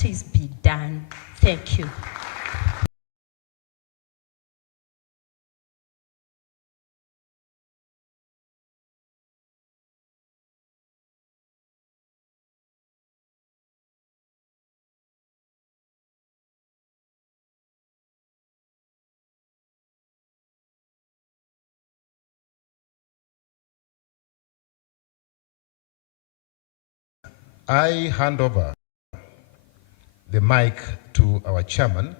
justice be done. Thank you. I hand over the mic to our chairman.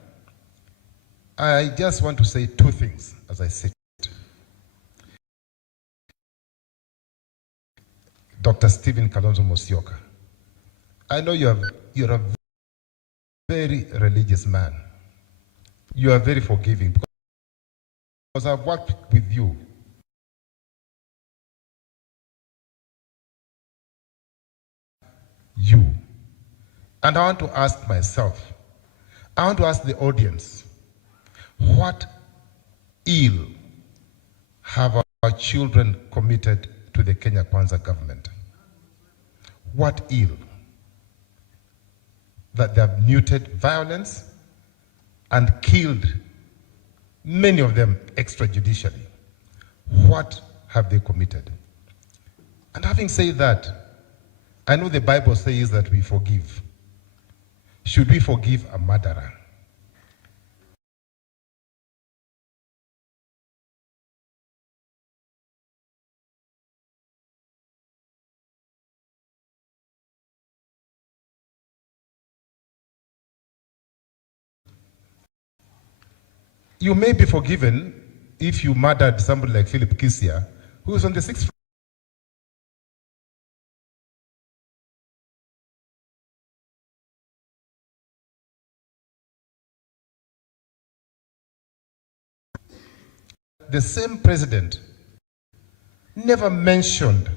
I just want to say two things as I sit. Dr. Stephen Kalonzo Musyoka, I know you're a very religious man. You are very forgiving because I've worked with you. And I want to ask myself, I want to ask the audience, what ill have our children committed to the Kenya Kwanza government? What ill? That they have muted violence and killed many of them extrajudicially. What have they committed? And having said that, I know the Bible says that we forgive. Should we forgive a murderer? You may be forgiven if you murdered somebody like Philip Kisia, who is on the 6th floor. The same president never mentioned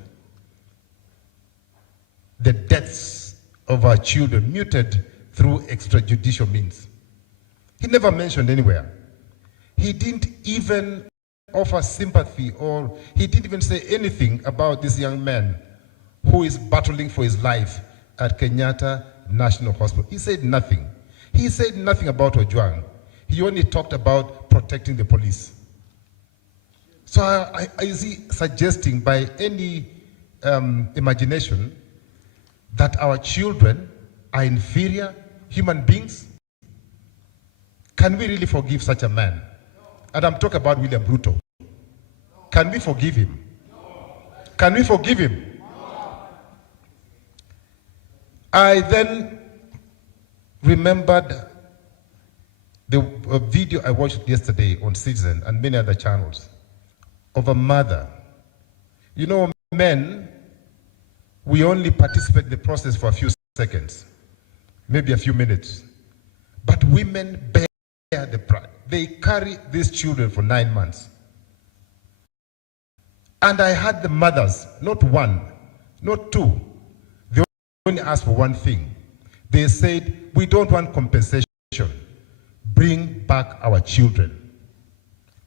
the deaths of our children muted through extrajudicial means. He never mentioned anywhere. He didn't even offer sympathy, or he didn't even say anything about this young man who is battling for his life at Kenyatta National Hospital. He said nothing. He said nothing about Ojwang. He only talked about protecting the police. So is he suggesting by any imagination that our children are inferior human beings? Can we really forgive such a man? And I'm talking about William Ruto. Can we forgive him? Can we forgive him? I then remembered the video I watched yesterday on Citizen and many other channels of a mother. You know, men, we only participate in the process for a few seconds, maybe a few minutes. But women bear the brunt. They carry these children for 9 months. And I had the mothers, not one, not two. They only asked for one thing. They said, we don't want compensation. Bring back our children.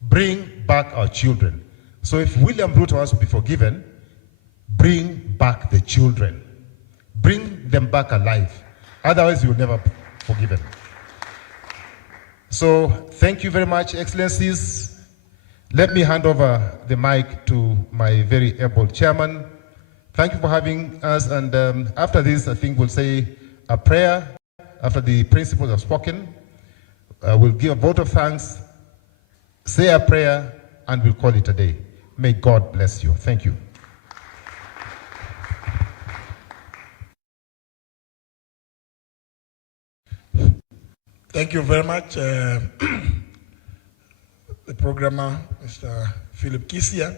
Bring back our children. So if William Ruto wants to be forgiven, bring back the children. Bring them back alive. Otherwise, you will never be forgiven. So thank you very much, Excellencies. Let me hand over the mic to my very able chairman. Thank you for having us. And after this, I think we'll say a prayer. After the principals have spoken, we'll give a vote of thanks, say a prayer, and we'll call it a day. May God bless you. Thank you. Thank you very much, the programmer, Mr. Philip Kisia.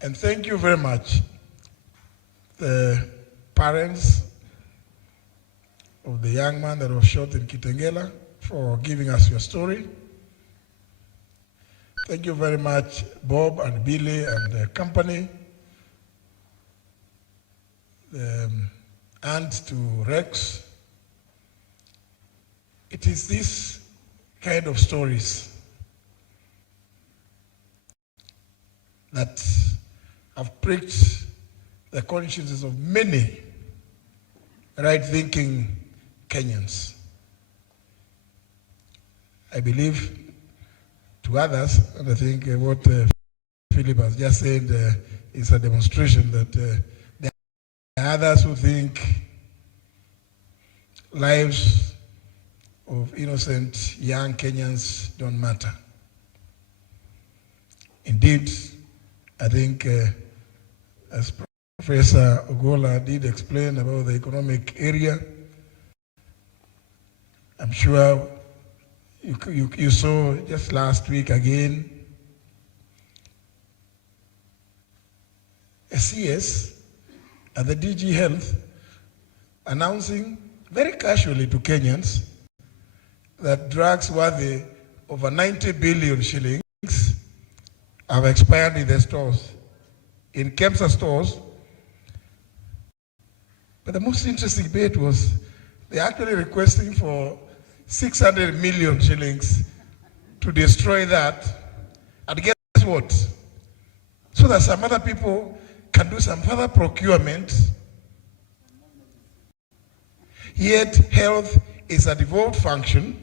And thank you very much, the parents of the young man that was shot in Kitengela, for giving us your story. Thank you very much, Bob and Billy and the company, and to Rex. It is this kind of stories that have pricked the consciences of many right-thinking Kenyans. I believe to others, and I think what Philip has just said is a demonstration that there are others who think lives of innocent young Kenyans don't matter. Indeed, I think as Professor Ogola did explain about the economic area, I'm sure you saw just last week again a CS at the DG Health announcing very casually to Kenyans that drugs worth over 90 billion shillings have expired in the stores, in KEMSA stores. But the most interesting bit was they're actually requesting for 600 million shillings to destroy that. And guess what? So that some other people can do some further procurement. Yet health is a devolved function.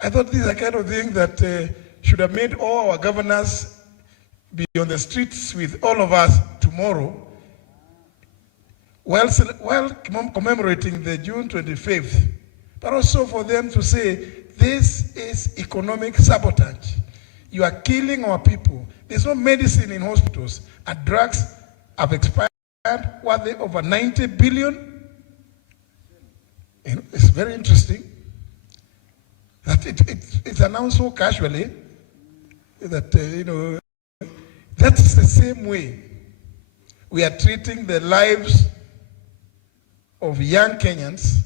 I thought this is the kind of thing that should have made all our governors be on the streets with all of us tomorrow while commemorating the June 25th, but also for them to say, this is economic sabotage. You are killing our people. There's no medicine in hospitals, and drugs have expired, worth over 90 billion. It's very interesting that it's announced so casually that, that's the same way we are treating the lives of young Kenyans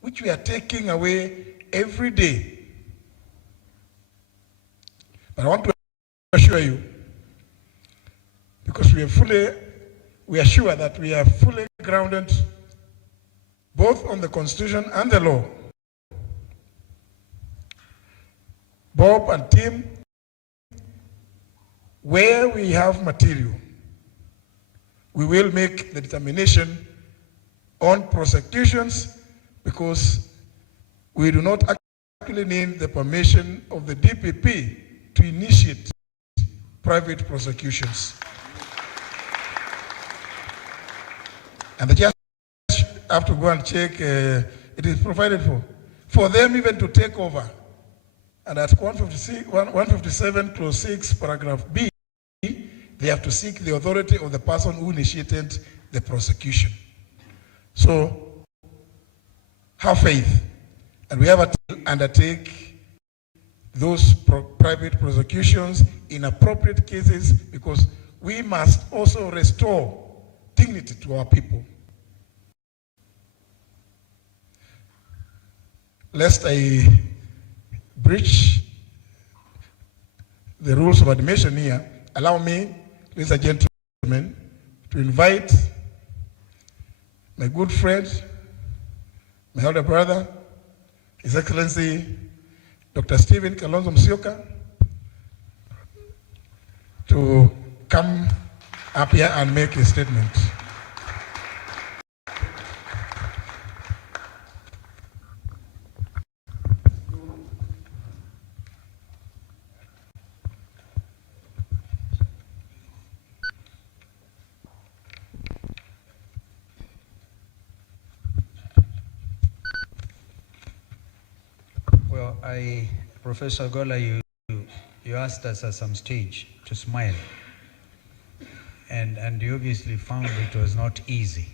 which we are taking away every day. But I want to assure you, because we are sure that we are fully grounded both on the Constitution and the law. Bob and Tim, where we have material, we will make the determination on prosecutions, because we do not actually need the permission of the DPP to initiate private prosecutions. And the judge have to go and check, it is provided for them even to take over. And at 157 clause 6 paragraph B, they have to seek the authority of the person who initiated the prosecution. So have faith, and we have to undertake those private prosecutions in appropriate cases, because we must also restore dignity to our people. Lest I breach the rules of admission here, allow me, ladies and gentlemen, to invite my good friend, my elder brother, His Excellency Dr. Stephen Kalonzo Musyoka, to come up here and make a statement. Well, Professor Gola, you asked us at some stage to smile, and you obviously found it was not easy.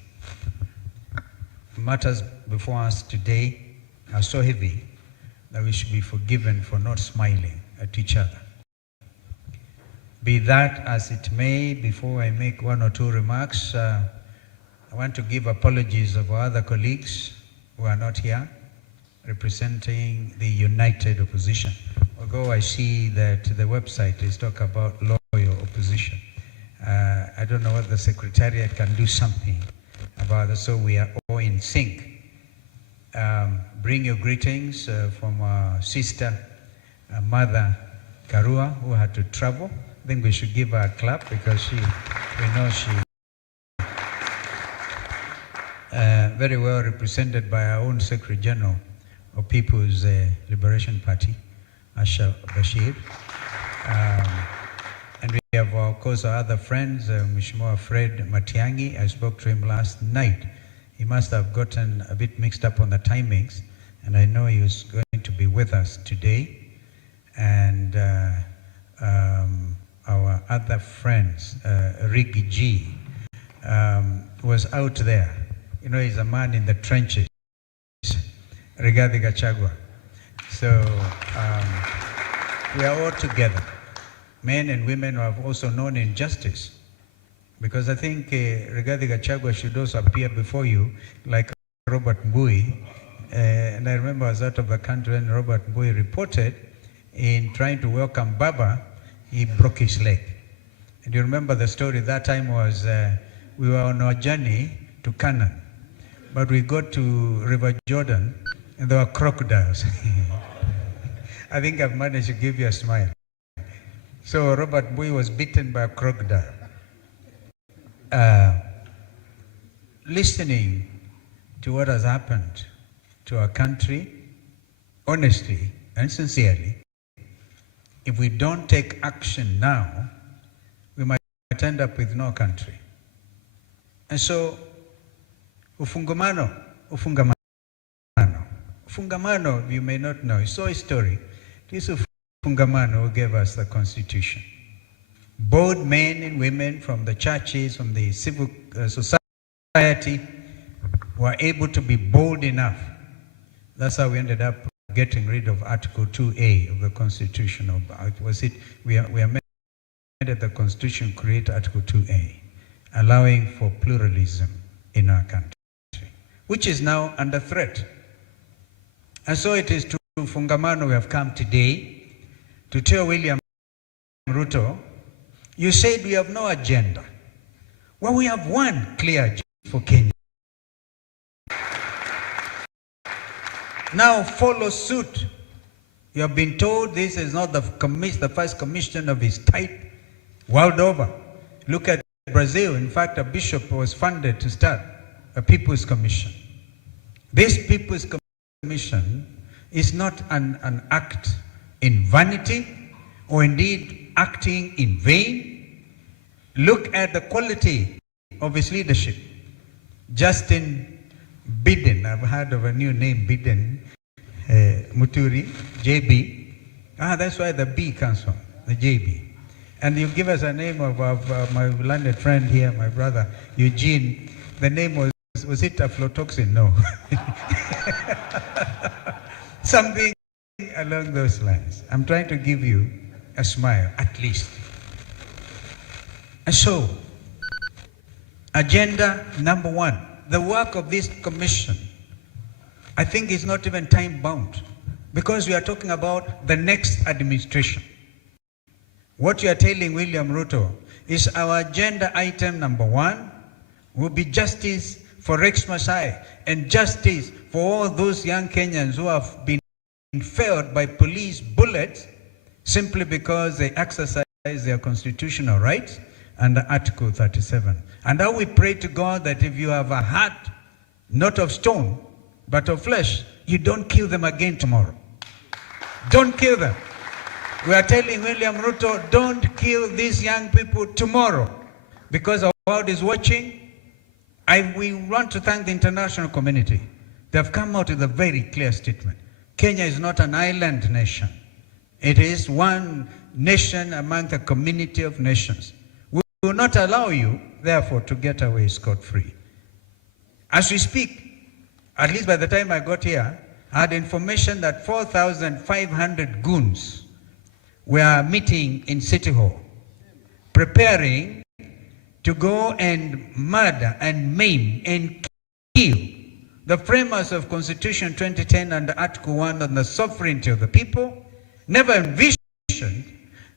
Matters before us today are so heavy that we should be forgiven for not smiling at each other. Be that as it may, before I make one or two remarks, I want to give apologies of our other colleagues who are not here, representing the united opposition. Although I see that the website is talk about loyal opposition. I don't know whether the Secretariat can do something about it, so we are all in sync. Bring your greetings from our sister, Mother Karua, who had to travel. I think we should give her a clap, because we know she. very well represented by our own Secretary General of People's Liberation Party, Asha Bashir. And we have, of course, our other friends, Mheshimiwa Fred Matiang'i. I spoke to him last night. He must have gotten a bit mixed up on the timings, and I know he was going to be with us today. And our other friends, Rigathi, was out there. You know, he's a man in the trenches, Rigathi Gachagua. So we are all together, men and women who have also known injustice. Because I think Rigathi Gachagua should also appear before you like Robert Mbui. And I remember I was out of the country when Robert Mbui reported in trying to welcome Baba, he broke his leg. And you remember the story that time was we were on our journey to Canaan, but we got to River Jordan and there were crocodiles. I think I've managed to give you a smile. So Robert Mbui was bitten by a crocodile. Listening to what has happened to our country, honestly and sincerely, if we don't take action now, we might end up with no country. And so, ufungamano, you may not know, it's so history. This ufungamano who gave us the Constitution. Both men and women from the churches, from the civil society, were able to be bold enough. That's how we ended up getting rid of Article 2A of the Constitution. We amended the Constitution, create Article 2A, allowing for pluralism in our country, which is now under threat. And so it is to Fungamano we have come today to tell William Ruto, you said we have no agenda. Well, we have one clear agenda for Kenya. Now follow suit. You have been told this is not the first commission of his type world over. Look at Brazil. In fact, a bishop was funded to start a People's Commission. This People's Commission is not an act in vanity or indeed acting in vain. Look at the quality of his leadership. Justin Biden, I've heard of a new name, Biden, Muturi, JB. That's why the B comes from, the JB. And you give us a name of my landed friend here, my brother, Eugene. The name was it aflatoxin? No. Something along those lines. I'm trying to give you a smile, at least. And so, agenda number one, the work of this commission, I think is not even time bound, because we are talking about the next administration. What you are telling William Ruto is our agenda item number one will be justice for Rex Masai and justice for all those young Kenyans who have been failed by police bullets simply because they exercise their constitutional rights under Article 37. And now we pray to God that if you have a heart, not of stone, but of flesh, you don't kill them again tomorrow. Don't kill them. We are telling William Ruto, don't kill these young people tomorrow, because our world is watching. We want to thank the international community. They have come out with a very clear statement. Kenya is not an island nation. It is one nation among the community of nations. We will not allow you, therefore, to get away scot-free. As we speak, at least by the time I got here, I had information that 4,500 goons were meeting in City Hall, preparing to go and murder and maim and kill the framers of Constitution 2010 under Article 1 on the sovereignty of the people. Never envisioned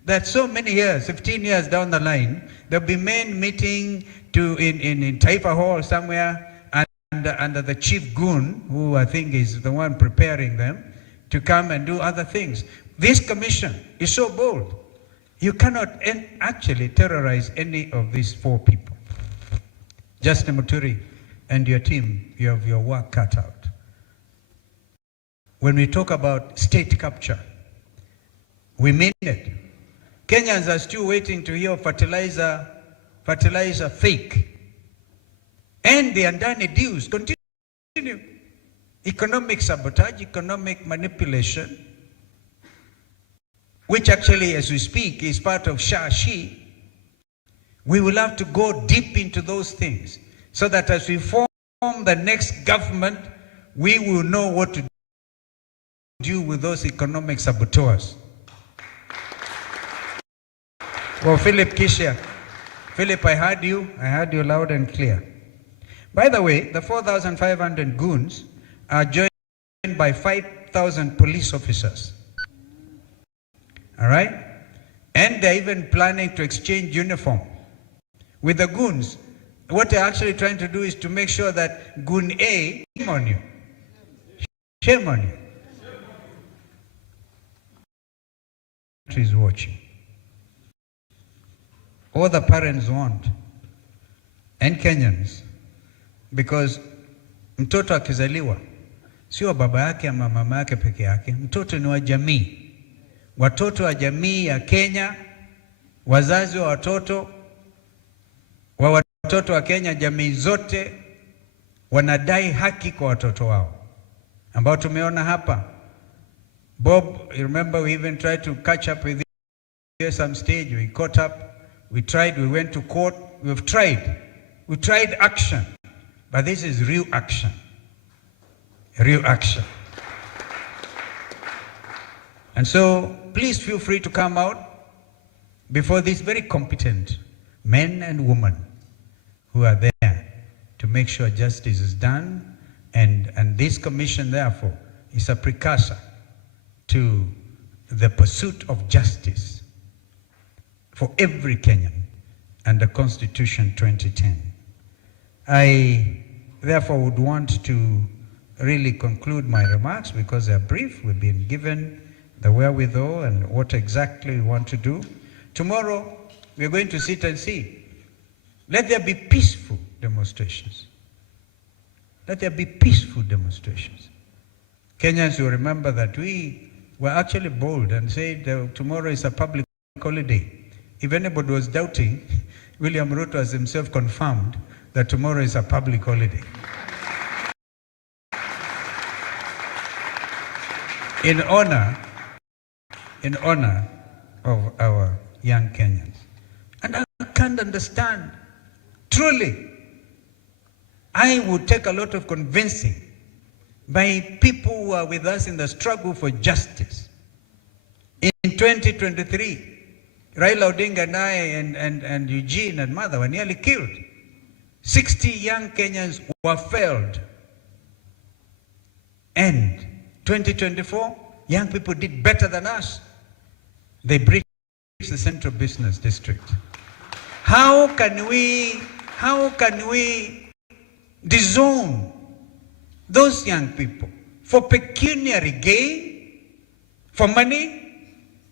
that so many years, 15 years down the line, there'll be men meeting in Taifa Hall somewhere under the chief goon, who I think is the one preparing them, to come and do other things. This commission is so bold. You cannot actually terrorize any of these four people. Justin Muturi, and your team, you have your work cut out. When we talk about state capture, we mean it. Kenyans are still waiting to hear fertilizer fake. And the Andani dues continue. Economic sabotage, economic manipulation, which actually, as we speak, is part of Shashi. We will have to go deep into those things so that as we form the next government, we will know what to do with those economic saboteurs. Well, Philip Kishia, Philip, I heard you loud and clear. By the way, the 4,500 goons are joined by 5,000 police officers. All right? And they're even planning to exchange uniform with the goons. What they're actually trying to do is to make sure that goon A, shame on you. Shame on you. Is watching. All the parents want, and Kenyans, because mtoto akizaliwa sio baba yake ama mama yake peke yake, mtoto ni wa jamii. Watoto wa jamii ya Kenya, wazazi wa watoto wa Kenya, jamii zote wanadai haki kwa watoto wao, ambao tumeona hapa. Bob, you remember we even tried to catch up with you at some stage. We caught up, we tried, we went to court. We tried action, but this is real action. Real action. And so please feel free to come out before these very competent men and women who are there to make sure justice is done. And this commission, therefore, is a precursor to the pursuit of justice for every Kenyan under Constitution 2010. I therefore would want to really conclude my remarks because they're brief. We've been given the wherewithal and what exactly we want to do. Tomorrow, we're going to sit and see. Let there be peaceful demonstrations. Let there be peaceful demonstrations. Kenyans will remember that we were actually bold and said tomorrow is a public holiday. If anybody was doubting, William Ruto has himself confirmed that tomorrow is a public holiday. In honor of our young Kenyans. And I can't understand, truly, I would take a lot of convincing by people who are with us in the struggle for justice. In 2023, Raila Odinga and I and Eugene and Mother were nearly killed. 60 young Kenyans were failed. And 2024, young people did better than us. They breached the Central Business District. How can we disown those young people for pecuniary gain, for money?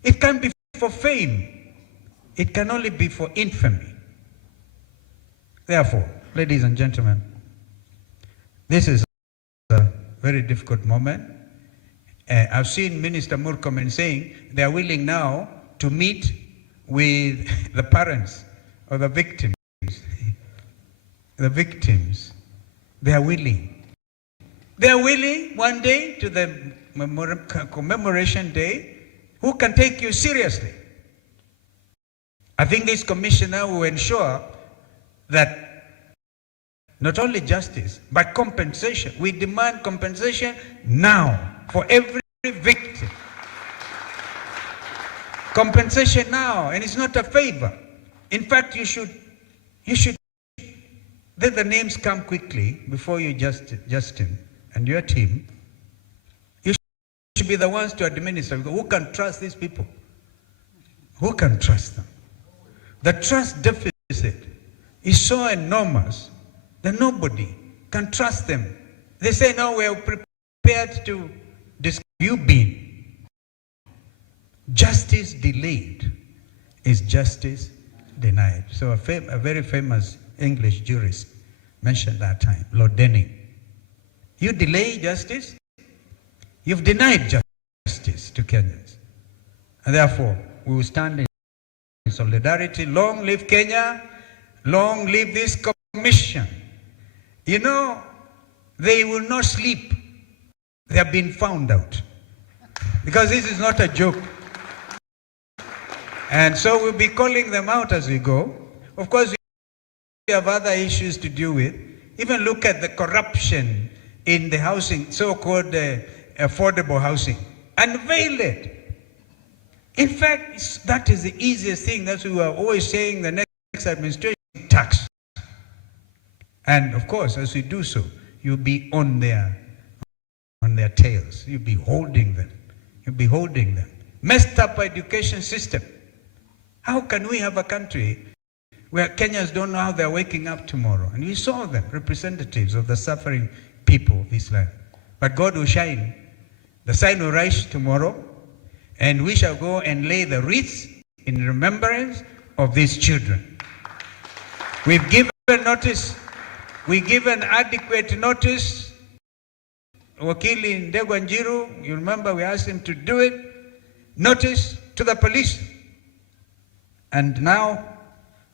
It can't be for fame. It can only be for infamy. Therefore, ladies and gentlemen, this is a very difficult moment. I've seen Minister Murkomen saying they are willing now to meet with the parents of the victims. The victims, they are willing. They are willing one day to the commemoration day. Who can take you seriously? I think this commission now will ensure that not only justice, but compensation. We demand compensation now for every victim. Compensation now, and it's not a favor. In fact, you should let the names come quickly before you, Justin, and your team. You should be the ones to administer. Who can trust these people? Who can trust them? The trust deficit is so enormous that nobody can trust them. They say, no, we're prepared to discuss. You been. Justice delayed is justice denied. So a very famous English jurist, mentioned that time, Lord Denning. You delay justice, you've denied justice to Kenyans. And therefore, we will stand in solidarity. Long live Kenya, long live this commission. You know, they will not sleep. They have been found out. Because this is not a joke. And so we'll be calling them out as we go. Of course, we have other issues to deal with. Even look at the corruption in the housing, so-called affordable housing. Unveil it. In fact, that is the easiest thing. That's what we are always saying, the next administration, tax. And of course, as we do so, you'll be on their tails. You'll be holding them. You'll be holding them. Messed up education system. How can we have a country where Kenyans don't know how they're waking up tomorrow? And we saw them, representatives of the suffering people of this land. But God will shine. The sun will rise tomorrow, and we shall go and lay the wreaths in remembrance of these children. We've given notice. We give an adequate notice. Wakili Ndegwa Njiru, you remember we asked him to do it. Notice to the police. And now,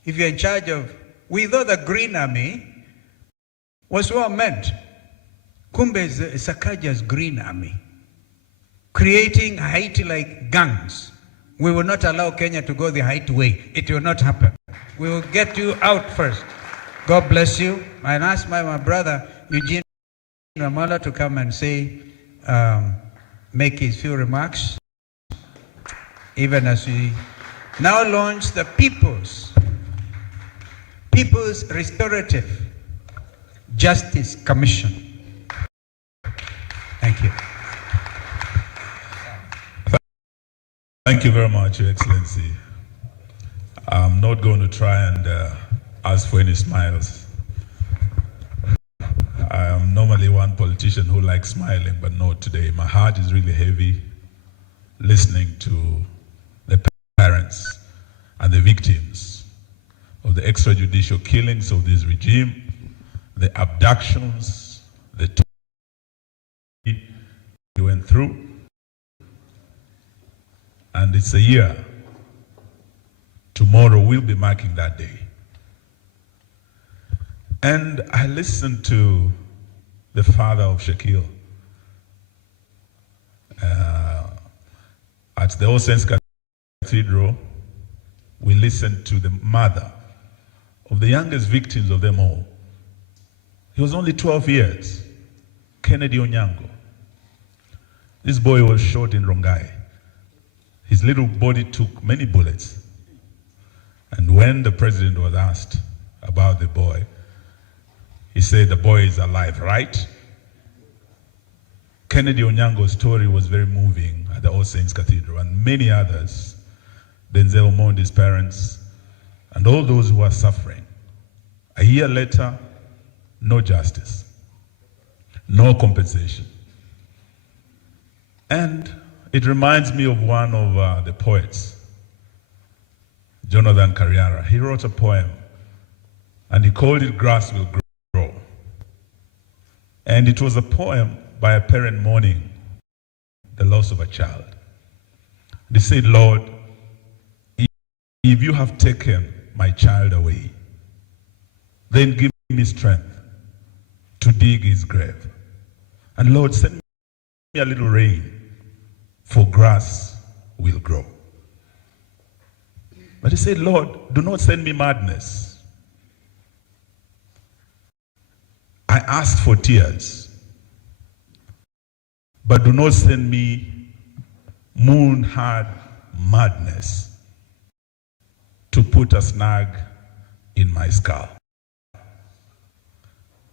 if you're in charge of, we thought the Green Army was well meant. Kumbe is Sakaja's Green Army, creating Haiti-like gangs. We will not allow Kenya to go the Haiti way. It will not happen. We will get you out first. God bless you. And ask my brother Eugene Ramala to come and say, make his few remarks, even as we now launch the People's Restorative Justice Commission. Thank you. Thank you very much, Your Excellency. I'm not going to try and ask for any smiles. I am normally one politician who likes smiling, but not today. My heart is really heavy listening to the parents and the victims of the extrajudicial killings of this regime, the abductions, the we went through. And it's a year. Tomorrow we'll be marking that day. And I listened to the father of Shakil at the All Saints Cathedral. We listened to the mother of the youngest victims of them all. He was only 12 years, Kennedy Onyango. This boy was shot in Rongai. His little body took many bullets. And when the president was asked about the boy, he said, the boy is alive, right? Kennedy Onyango's story was very moving at the All Saints Cathedral, and many others, Denzel Mondi's parents, and all those who are suffering. A year later, no justice, no compensation. And it reminds me of one of the poets, Jonathan Carriara. He wrote a poem, and he called it Grass Will Grow. And it was a poem by a parent mourning the loss of a child. They said, Lord, if you have taken my child away, then give me strength to dig his grave. And Lord, send me a little rain, for grass will grow. But he said, Lord, do not send me madness. I asked for tears, but do not send me moon-hard madness to put a snag in my skull.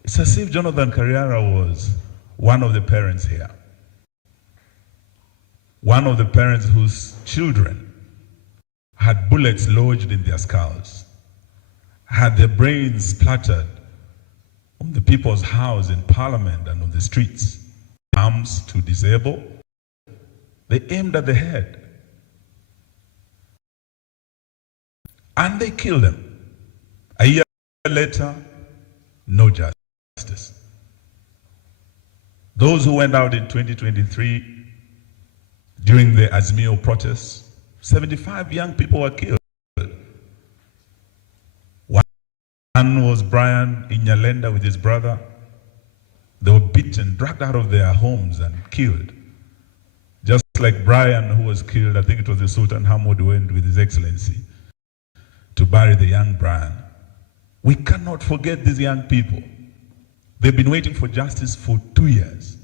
It's as if Jonathan Carriara was one of the parents here. One of the parents whose children had bullets lodged in their skulls, had their brains splattered on the people's house in Parliament and on the streets. Arms to disable, they aimed at the head. And they killed them. A year later, no justice. Those who went out in 2023 during the Azimio protests, 75 young people were killed. One was Brian in Nyalenda with his brother. They were beaten, dragged out of their homes and killed. Just like Brian, who was killed, I think it was the Sultan Hamoud went with His Excellency to bury the young Brian. We cannot forget these young people. They've been waiting for justice for 2 years.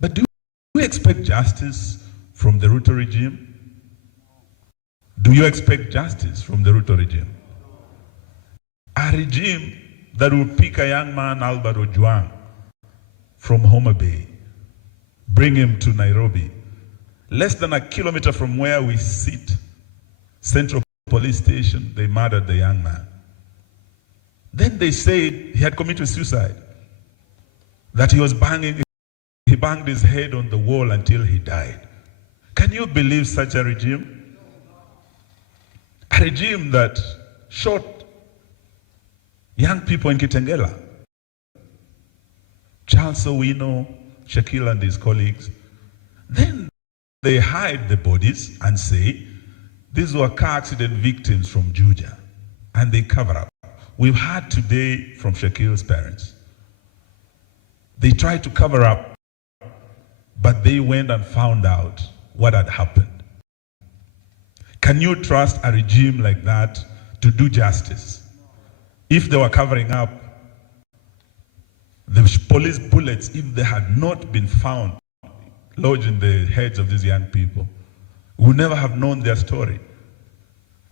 But do we expect justice from the Ruto regime? Do you expect justice from the Ruto regime? A regime that will pick a young man, Albert Ojwang, from Homa Bay, bring him to Nairobi, less than a kilometer from where we sit, Central Police Station, they murdered the young man. Then they said he had committed suicide, that he banged his head on the wall until he died. Can you believe such a regime? A regime that shot young people in Kitengela. Charles Owino, Shakil and his colleagues. Then they hide the bodies and say, these were car accident victims from Juja. And they cover up. We've heard today from Shakil's parents. They tried to cover up, but they went and found out what had happened. Can you trust a regime like that to do justice? If they were covering up, the police bullets, if they had not been found lodged in the heads of these young people, we would never have known their story.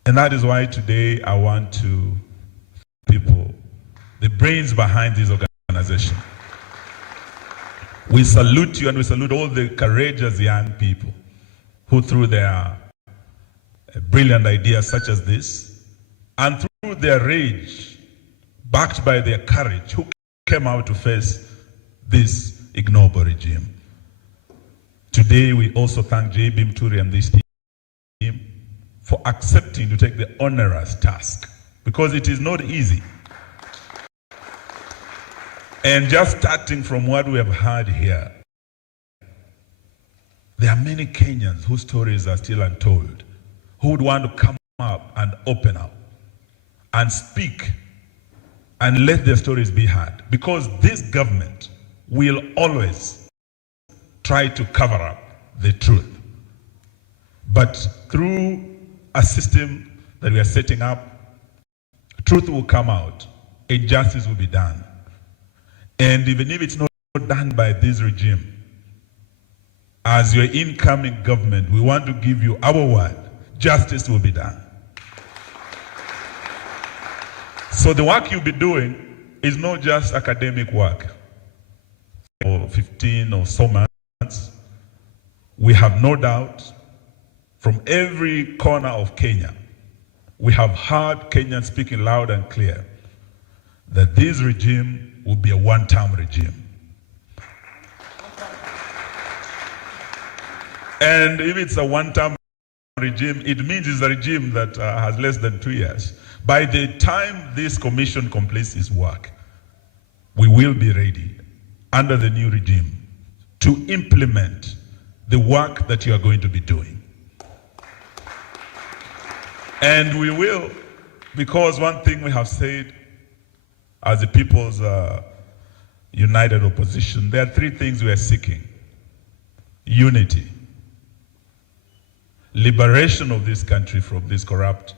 And that is why today I want to people, the brains behind this organization. We salute you and we salute all the courageous young people who through their brilliant ideas such as this, and through their rage, backed by their courage, who came out to face this ignoble regime. Today, we also thank J.B. Mturi and this team for accepting to take the onerous task, because it is not easy. And just starting from what we have heard here, there are many Kenyans whose stories are still untold, who would want to come up and open up and speak and let their stories be heard, because this government will always try to cover up the truth. But through a system that we are setting up, truth will come out and justice will be done. And even if it's not done by this regime, as your incoming government, we want to give you our word, justice will be done. So the work you'll be doing is not just academic work. For 15 or so months, we have no doubt from every corner of Kenya, we have heard Kenyans speaking loud and clear that this regime will be a one-term regime. And if it's a one-term regime, it means it's a regime that has less than 2 years. By the time this commission completes its work, we will be ready under the new regime to implement the work that you are going to be doing. And we will, because one thing we have said as the People's United Opposition, there are 3 things we are seeking. Unity, liberation of this country from this corrupt,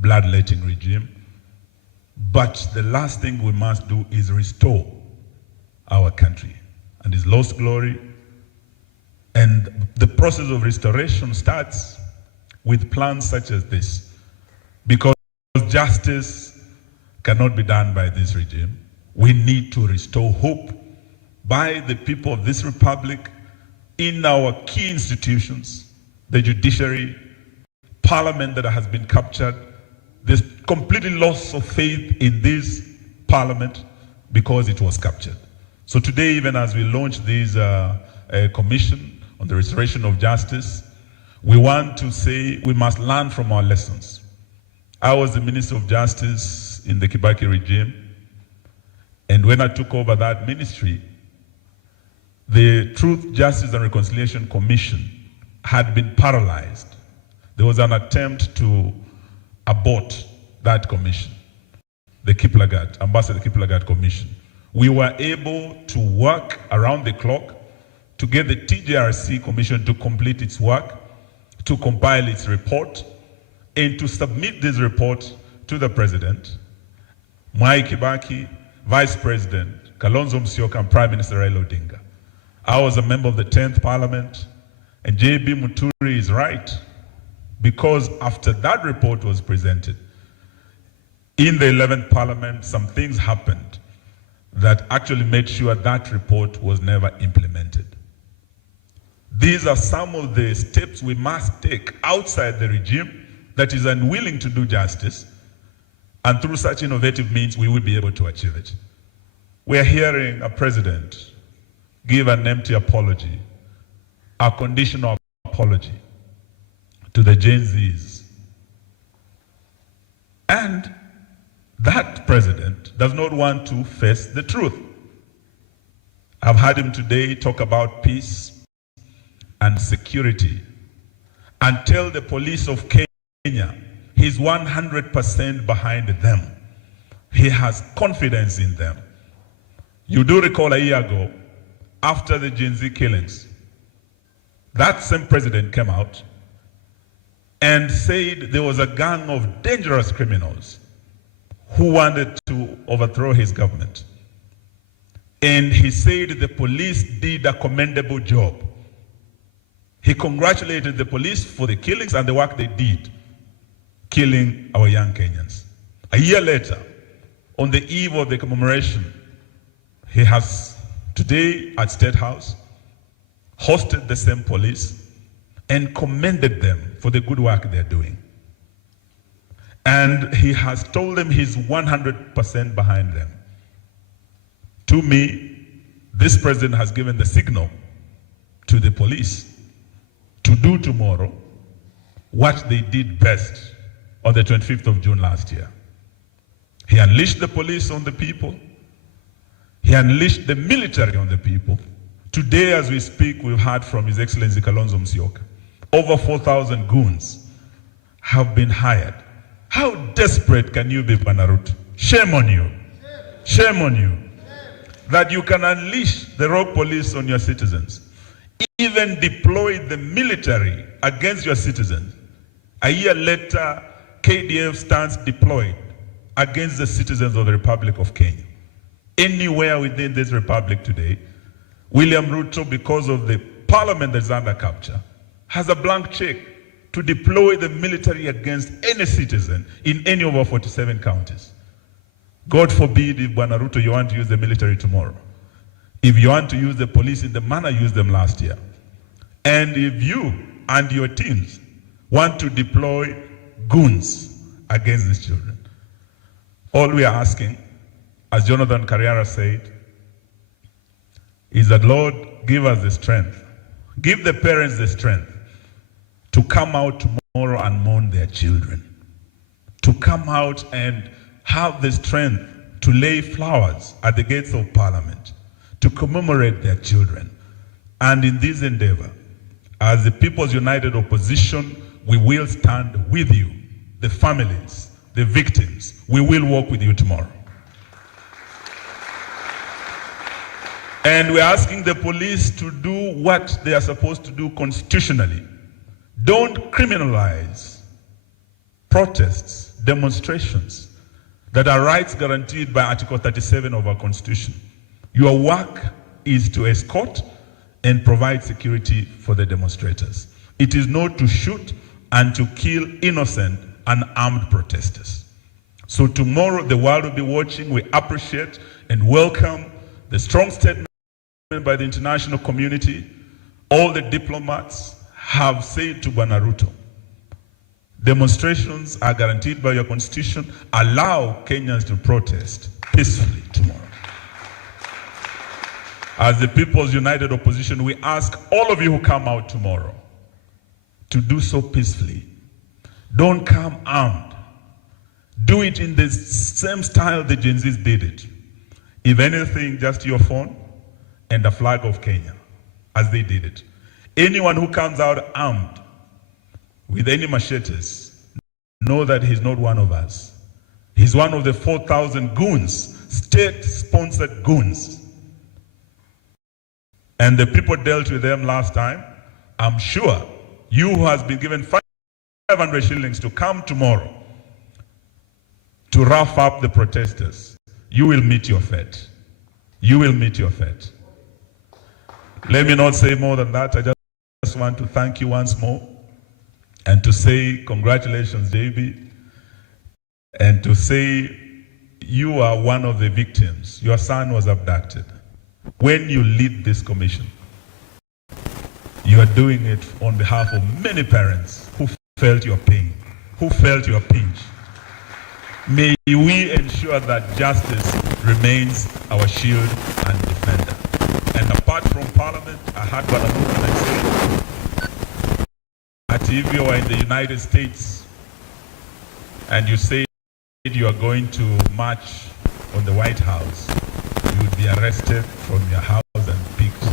bloodletting regime. But the last thing we must do is restore our country and its lost glory. And the process of restoration starts with plans such as this, because justice cannot be done by this regime. We need to restore hope by the people of this republic in our key institutions, the judiciary, parliament that has been captured. There's completely loss of faith in this parliament because it was captured. So today, even as we launch this commission on the restoration of justice, we want to say we must learn from our lessons. I was the Minister of Justice in the Kibaki regime. And when I took over that ministry, the Truth, Justice and Reconciliation Commission had been paralyzed. There was an attempt to abort that commission, the Kiplagat, Ambassador Kiplagat Commission. We were able to work around the clock to get the TJRC Commission to complete its work, to compile its report, and to submit this report to the President, Mwai Kibaki, Vice President Kalonzo Musyoka, and Prime Minister Raila Odinga. I was a member of the 10th Parliament, and J.B. Muturi is right, because after that report was presented, in the 11th Parliament, some things happened that actually made sure that report was never implemented. These are some of the steps we must take outside the regime that is unwilling to do justice, and through such innovative means, we will be able to achieve it. We are hearing a president give an empty apology, a conditional apology to the Gen Zs. And that president does not want to face the truth. I've heard him today talk about peace and security and tell the police of Kenya he's 100% behind them. He has confidence in them. You do recall a year ago, after the Gen Z killings, that same president came out and said there was a gang of dangerous criminals who wanted to overthrow his government. And he said the police did a commendable job. He congratulated the police for the killings and the work they did, killing our young Kenyans. A year later, on the eve of the commemoration, he has today at State House hosted the same police and commended them for the good work they're doing. And he has told them he's 100% behind them. To me, this president has given the signal to the police to do tomorrow what they did best on the 25th of June last year. He unleashed the police on the people. He unleashed the military on the people. Today, as we speak, we've heard from His Excellency Kalonzo Musyoka. Over 4,000 goons have been hired. How desperate can you be, Banaruto? Shame on you. Shame on you. That you can unleash the rogue police on your citizens. Even deploy the military against your citizens. A year later, KDF stands deployed against the citizens of the Republic of Kenya. Anywhere within this republic today, William Ruto, because of the parliament that is under capture, has a blank check to deploy the military against any citizen in any of our 47 counties. God forbid if Bwana Ruto, you want to use the military tomorrow. If you want to use the police in the manner you used them last year. And if you and your teams want to deploy goons against these children. All we are asking, as Jonathan Carriera said, is that Lord, give us the strength. Give the parents the strength to come out tomorrow and mourn their children. To come out and have the strength to lay flowers at the gates of Parliament, to commemorate their children. And in this endeavor, as the People's United Opposition, we will stand with you, the families, the victims. We will walk with you tomorrow. And we're asking the police to do what they are supposed to do constitutionally. Don't criminalize protests, demonstrations that are rights guaranteed by Article 37 of our Constitution. Your work is to escort and provide security for the demonstrators. It is not to shoot and to kill innocent, unarmed protesters. So tomorrow the world will be watching. We appreciate and welcome the strong statement by the international community. All the diplomats have said to Bwana Ruto, demonstrations are guaranteed by your constitution. Allow Kenyans to protest peacefully tomorrow. As the People's United Opposition, we ask all of you who come out tomorrow to do so peacefully. Don't come armed. Do it in the same style the Gen Zs did it. If anything, just your phone and the flag of Kenya, as they did it. Anyone who comes out armed with any machetes, know that he's not one of us. He's one of the 4,000 goons, state-sponsored goons. And the people dealt with them last time. I'm sure you who has been given 500 shillings to come tomorrow to rough up the protesters, you will meet your fate. You will meet your fate. Let me not say more than that. I just want to thank you once more and to say congratulations, JB, and to say you are one of the victims. Your son was abducted. When you lead this commission, you are doing it on behalf of many parents who felt your pain, who felt your pinch. May we ensure that justice remains our shield and defender. And apart from Parliament, I heard Banamuka say that if you are in the United States and you say you are going to march on the White House, you would be arrested from your house and picked.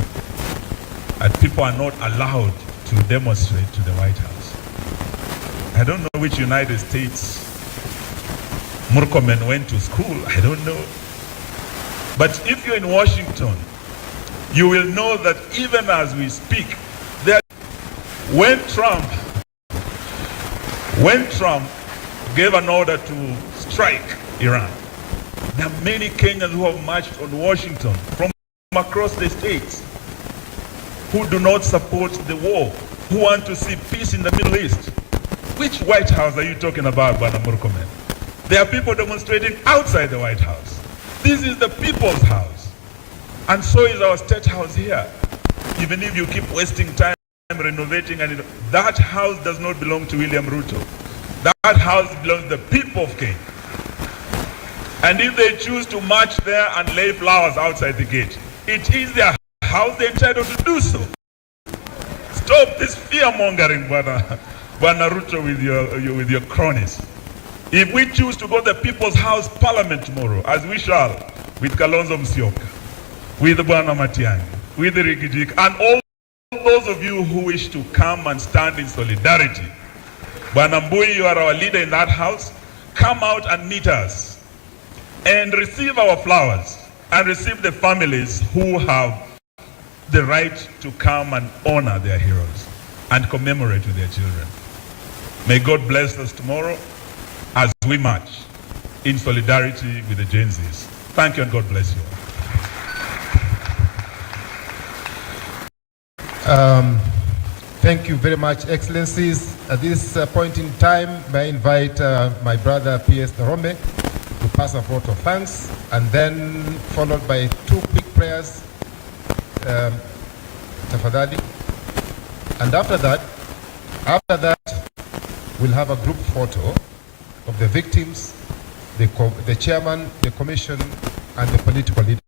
And people are not allowed to demonstrate to the White House. I don't know which United States Murkomen went to school, I don't know. But if you're in Washington, you will know that even as we speak, when Trump gave an order to strike Iran, there are many Kenyans who have marched on Washington from across the states who do not support the war, who want to see peace in the Middle East. Which White House are you talking about, Bwana Murkomen? There are people demonstrating outside the White House. This is the people's house. And so is our state house here. Even if you keep wasting time renovating, and that house does not belong to William Ruto. That house belongs to the people of Kenya. And if they choose to march there and lay flowers outside the gate, it is their house, they're entitled to do so. Stop this fear-mongering, Bwana Ruto, with your cronies. If we choose to go to the People's House Parliament tomorrow, as we shall, with Kalonzo Musyoka, with Bwana Matiang'i, with Rigathi, and all those of you who wish to come and stand in solidarity, Bwana Mbui, you are our leader in that house, come out and meet us and receive our flowers and receive the families who have the right to come and honor their heroes and commemorate with their children. May God bless us tomorrow as we march in solidarity with the Gen Zs. Thank you and God bless you. Thank you very much, Excellencies. At this point in time, may I invite my brother P.S. Narome to pass a vote of thanks, and then followed by two quick prayers, tafadhali. And after that, we'll have a group photo of the victims, the chairman, the commission, and the political leaders.